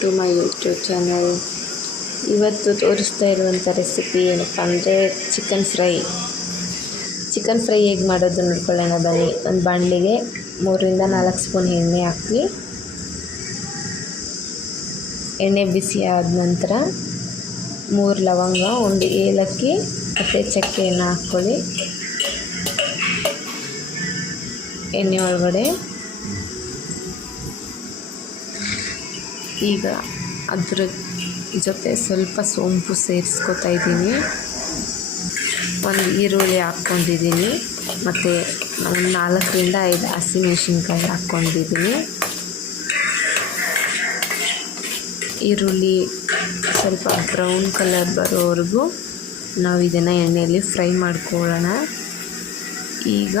To my YouTube channel ಇವತ್ತು ತೋರಿಸ್ತಾ ಇರುವಂಥ ರೆಸಿಪಿ ಏನಪ್ಪ ಅಂದರೆ ಚಿಕನ್ ಫ್ರೈ ಚಿಕನ್ ಫ್ರೈ ಹೇಗೆ ಮಾಡೋದು ನೋಡ್ಕೊಳ್ಳೋಣ ಬನ್ನಿ. ಒಂದು ಬಾಣಲಿಗೆ ಮೂರರಿಂದ ನಾಲ್ಕು ಸ್ಪೂನ್ ಎಣ್ಣೆ ಹಾಕಿ. ಎಣ್ಣೆ ಬಿಸಿ ಆದ ನಂತರ ಮೂರು ಲವಂಗ, ಒಂದು ಏಲಕ್ಕಿ ಮತ್ತು ಚಕ್ಕೆಯನ್ನು ಹಾಕ್ಕೊಳ್ಳಿ ಎಣ್ಣೆ ಒಳಗಡೆ. ಈಗ ಅದ್ರ ಜೊತೆ ಸ್ವಲ್ಪ ಸೋಂಪು ಸೇರಿಸ್ಕೊತಾ ಇದ್ದೀನಿ. ಒಂದು ಈರುಳ್ಳಿ ಹಾಕ್ಕೊಂಡಿದ್ದೀನಿ. ಮತ್ತು ಒಂದು ನಾಲ್ಕರಿಂದ ಐದು ಹಸಿಮೆಣ್ಸಿನ್ಕಾಯಿ ಹಾಕ್ಕೊಂಡಿದ್ದೀನಿ. ಈರುಳ್ಳಿ ಸ್ವಲ್ಪ ಬ್ರೌನ್ ಕಲರ್ ಬರೋವರೆಗೂ ನಾವು ಇದನ್ನು ಎಣ್ಣೆಯಲ್ಲಿ ಫ್ರೈ ಮಾಡ್ಕೊಳ್ಳೋಣ. ಈಗ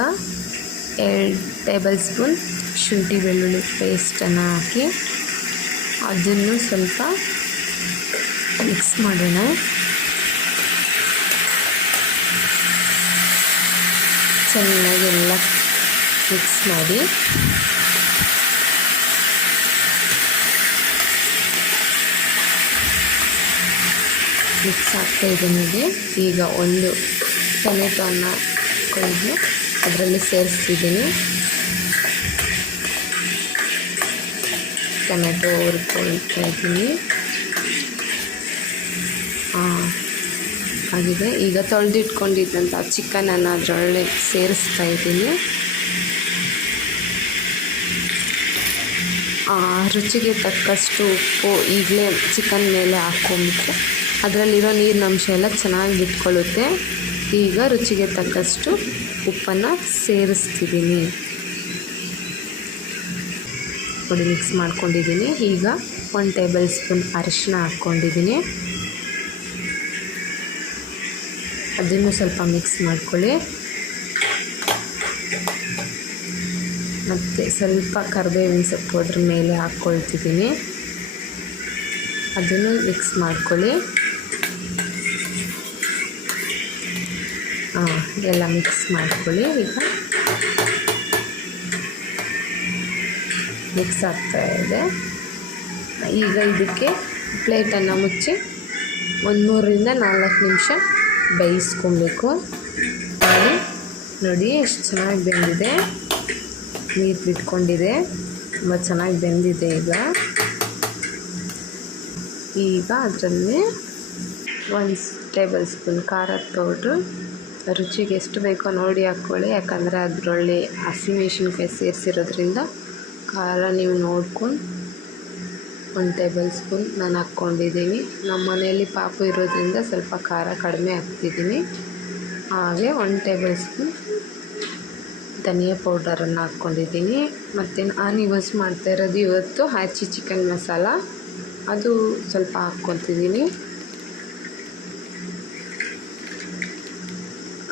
ಎರಡು ಟೇಬಲ್ ಸ್ಪೂನ್ ಶುಂಠಿ ಬೆಳ್ಳುಳ್ಳಿ ಪೇಸ್ಟನ್ನು ಹಾಕಿ ಅದನ್ನು ಸ್ವಲ್ಪ ಮಿಕ್ಸ್ ಮಾಡೋಣ. ಚೆನ್ನಾಗಿ ಎಲ್ಲ ಮಿಕ್ಸ್ ಮಾಡಿ. ಮಿಕ್ಸ್ ಆಗ್ತಾ ಇದೆ ನನಗೆ ಈಗ ಒಂದು ಟೊಮೆಟೊನ ಕೊಯ್ದು ಅದರಲ್ಲಿ ಸೇರಿಸ್ತಿದ್ದೀನಿ. ಟೊಮೆಟೊ ಹುರ್ಕೊಳ್ತಾ ಇದ್ದೀನಿ ಆಗಿದೆ. ಈಗ ತೊಳೆದಿಟ್ಕೊಂಡಿದ್ದಂಥ ಚಿಕನನ್ನು ಅದರೊಳಗೆ ಸೇರಿಸ್ತಾ ಇದ್ದೀನಿ. ರುಚಿಗೆ ತಕ್ಕಷ್ಟು ಉಪ್ಪು ಈಗಲೇ ಚಿಕನ್ ಮೇಲೆ ಹಾಕ್ಕೊಂಬಿಟ್ರೆ ಅದರಲ್ಲಿರೋ ನೀರಿನ ಅಂಶ ಎಲ್ಲ ಚೆನ್ನಾಗಿ ಇಟ್ಕೊಳ್ಳುತ್ತೆ. ಈಗ ರುಚಿಗೆ ತಕ್ಕಷ್ಟು ಉಪ್ಪನ್ನು ಸೇರಿಸ್ತಿದ್ದೀನಿ. ನೋಡಿ ಮಿಕ್ಸ್ ಮಾಡ್ಕೊಂಡಿದ್ದೀನಿ. ಈಗ ಒಂದು ಟೇಬಲ್ ಸ್ಪೂನ್ ಅರಿಶಿನ ಹಾಕ್ಕೊಂಡಿದ್ದೀನಿ. ಅದನ್ನು ಸ್ವಲ್ಪ ಮಿಕ್ಸ್ ಮಾಡ್ಕೊಳ್ಳಿ. ಮತ್ತು ಸ್ವಲ್ಪ ಕರಿಬೇವಿನ ಸೊಪ್ಪು ಅದ್ರ ಮೇಲೆ ಹಾಕ್ಕೊಳ್ತಿದ್ದೀನಿ. ಅದನ್ನು ಮಿಕ್ಸ್ ಮಾಡ್ಕೊಳ್ಳಿ. ಹಾಂ, ಎಲ್ಲ ಮಿಕ್ಸ್ ಮಾಡ್ಕೊಳ್ಳಿ ಈಗ. ಮಿಕ್ಸ್ ಆಗ್ತಾ ಇದೆ. ಈಗ ಇದಕ್ಕೆ ಪ್ಲೇಟನ್ನು ಮುಚ್ಚಿ ಒಂದು ಮೂರರಿಂದ ನಾಲ್ಕು ನಿಮಿಷ ಬೇಯಿಸ್ಕೊಬೇಕು. ನೋಡಿ ನೋಡಿ ಎಷ್ಟು ಚೆನ್ನಾಗಿ ಬೆಂದಿದೆ. ನೀರು ಬಿಟ್ಕೊಂಡಿದೆ. ತುಂಬ ಚೆನ್ನಾಗಿ ಬೆಂದಿದೆ ಈಗ. ಈಗ ಅದರಲ್ಲಿ ಒಂದು ಟೇಬಲ್ ಸ್ಪೂನ್ ಖಾರದ ಪೌಡ್ರು. ರುಚಿಗೆ ಎಷ್ಟು ಬೇಕೋ ನೋಡಿ ಹಾಕ್ಕೊಳ್ಳಿ. ಯಾಕಂದರೆ ಅದರೊಳ್ಳಿ ಹಸಿಮೆಣ್ಸಿನ್ಕಾಯಿ ಸೇರಿಸಿರೋದ್ರಿಂದ ಖಾರ ನೀವು ನೋಡ್ಕೊಂಡು ಒಂದು ಟೇಬಲ್ ಸ್ಪೂನ್ ನಾನು ಹಾಕ್ಕೊಂಡಿದ್ದೀನಿ. ನಮ್ಮ ಮನೆಯಲ್ಲಿ ಪಾಪು ಇರೋದ್ರಿಂದ ಸ್ವಲ್ಪ ಖಾರ ಕಡಿಮೆ ಹಾಕ್ತಿದ್ದೀನಿ. ಹಾಗೆ ಒಂದು ಟೇಬಲ್ ಸ್ಪೂನ್ ಧನಿಯಾ ಪೌಡರನ್ನು ಹಾಕ್ಕೊಂಡಿದ್ದೀನಿ. ಮತ್ತು ನಾನು ಯೂಸ್ ಮಾಡ್ತಾ ಇರೋದು ಇವತ್ತು ಹ್ಯಾಚಿ ಚಿಕನ್ ಮಸಾಲ. ಅದು ಸ್ವಲ್ಪ ಹಾಕ್ಕೊತಿದ್ದೀನಿ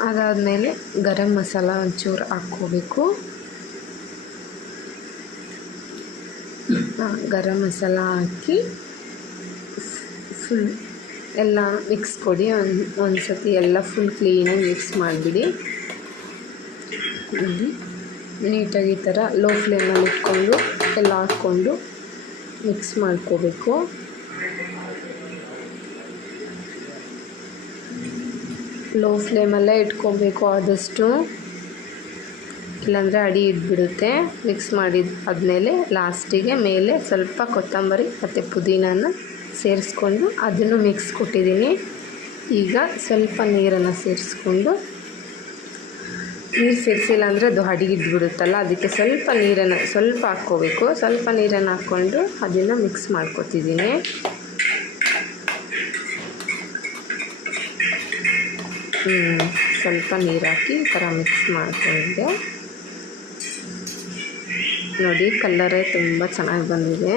ಅದಾದಮೇಲೆ ಗರಂ ಮಸಾಲ ಒಂಚೂರು ಹಾಕ್ಕೋಬೇಕು. ಗರಂ ಮಸಾಲ ಹಾಕಿ ಫುಲ್ ಎಲ್ಲ ಮಿಕ್ಸ್ ಕೊಡಿ. ಒಂದು ಒಂದು ಸತಿ ಎಲ್ಲ ಫುಲ್ ಕ್ಲೀನಾಗಿ ಮಿಕ್ಸ್ ಮಾಡಿಬಿಡಿ. ನೀಟಾಗಿ ಈ ಥರ ಲೋ ಫ್ಲೇಮಲ್ಲಿ ಇಟ್ಕೊಂಡು, ಎಲ್ಲ ಹಾಕ್ಕೊಂಡು ಮಿಕ್ಸ್ ಮಾಡ್ಕೋಬೇಕು. ಲೋ ಫ್ಲೇಮಲ್ಲೇ ಇಟ್ಕೋಬೇಕು ಆದಷ್ಟು. ಇಲ್ಲಾಂದರೆ ಅಡಿ ಇದ್ಬಿಡುತ್ತೆ ಮಿಕ್ಸ್ ಮಾಡಿದ ಆದಮೇಲೆ ಲಾಸ್ಟಿಗೆ ಮೇಲೆ ಸ್ವಲ್ಪ ಕೊತ್ತಂಬರಿ ಮತ್ತು ಪುದೀನನ ಸೇರಿಸ್ಕೊಂಡು ಅದನ್ನು ಮಿಕ್ಸ್ ಕೊಟ್ಟಿದ್ದೀನಿ. ಈಗ ಸ್ವಲ್ಪ ನೀರನ್ನು ಸೇರಿಸ್ಕೊಂಡು ನೀರು ಸೇರಿಸಿಲ್ಲ ಅಂದರೆ ಅದು ಅಡಿಗಿದ್ಬಿಡುತ್ತಲ್ಲ ಅದಕ್ಕೆ ಸ್ವಲ್ಪ ನೀರನ್ನು ಸ್ವಲ್ಪ ಹಾಕ್ಕೋಬೇಕು. ಸ್ವಲ್ಪ ನೀರನ್ನು ಹಾಕ್ಕೊಂಡು ಅದನ್ನು ಮಿಕ್ಸ್ ಮಾಡ್ಕೊತಿದ್ದೀನಿ. ಸ್ವಲ್ಪ ನೀರು ಹಾಕಿ ಈ ಥರ ಮಿಕ್ಸ್ ಮಾಡ್ಕೊಂಡಿದ್ದೆ ನೋಡಿ ಕಲ್ಲರೇ ತುಂಬ ಚೆನ್ನಾಗಿ ಬಂದಿದೆ.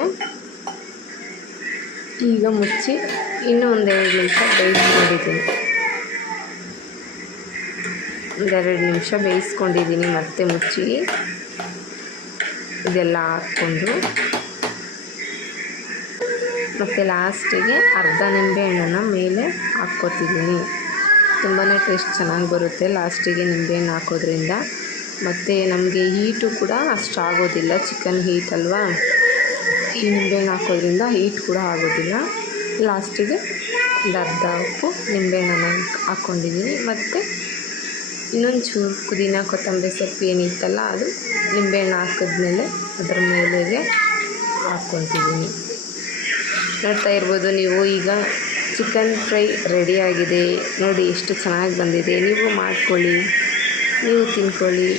ಈಗ ಮುಚ್ಚಿ ಇನ್ನೂ ಒಂದು ಎರಡು ನಿಮಿಷ ಬೇಯಿಸ್ಕೊಂಡಿದ್ದೀನಿ. ಒಂದೆರಡು ನಿಮಿಷ ಬೇಯಿಸ್ಕೊಂಡಿದ್ದೀನಿ, ಮತ್ತೆ ಮುಚ್ಚಿ. ಇದೆಲ್ಲ ಹಾಕ್ಕೊಂಡು. ಮತ್ತು ಲಾಸ್ಟಿಗೆ ಅರ್ಧ ನಿಂಬೆ ಹಣ್ಣನ್ನು ಮೇಲೆ ಹಾಕ್ಕೊತಿದ್ದೀನಿ. ತುಂಬಾ ಟೇಸ್ಟ್ ಚೆನ್ನಾಗಿ ಬರುತ್ತೆ ಲಾಸ್ಟಿಗೆ ನಿಂಬೆಹಣ್ಣು ಹಾಕೋದ್ರಿಂದ. ಮತ್ತು ನಮಗೆ ಹೀಟು ಕೂಡ ಅಷ್ಟು ಆಗೋದಿಲ್ಲ. ಚಿಕನ್ ಹೀಟ್ ಅಲ್ವಾ? ಈ ನಿಂಬೆಹಣ್ಣು ಹಾಕೋದ್ರಿಂದ ಹೀಟ್ ಕೂಡ ಆಗೋದಿಲ್ಲ. ಲಾಸ್ಟಿಗೆ ಒಂದು ಅರ್ಧ ಉಪ್ಪು ನಿಂಬೆಹಣ್ಣನ್ನು ಹಾಕ್ಕೊಂಡಿದ್ದೀನಿ ಮತ್ತು ಇನ್ನೊಂದು ಚೂರು ಪುದೀನ, ಕೊತ್ತಂಬರಿ ಸೊಪ್ಪು ಏನಿತ್ತಲ್ಲ ಅದು ನಿಂಬೆಹಣ್ಣು ಹಾಕಿದ್ಮೇಲೆ ಅದರ ಮೇಲೆಗೆ ಹಾಕ್ಕೊತಿದ್ದೀನಿ ನೋಡ್ತಾ ಇರ್ಬೋದು ನೀವು. ಈಗ ಚಿಕನ್ ಫ್ರೈ ರೆಡಿಯಾಗಿದೆ ನೋಡಿ ಎಷ್ಟು ಚೆನ್ನಾಗಿ ಬಂದಿದೆ. ನೀವು ಮಾಡ್ಕೊಳ್ಳಿ. ನೀವು ತಿನ್ಕೊಳ್ಳಿ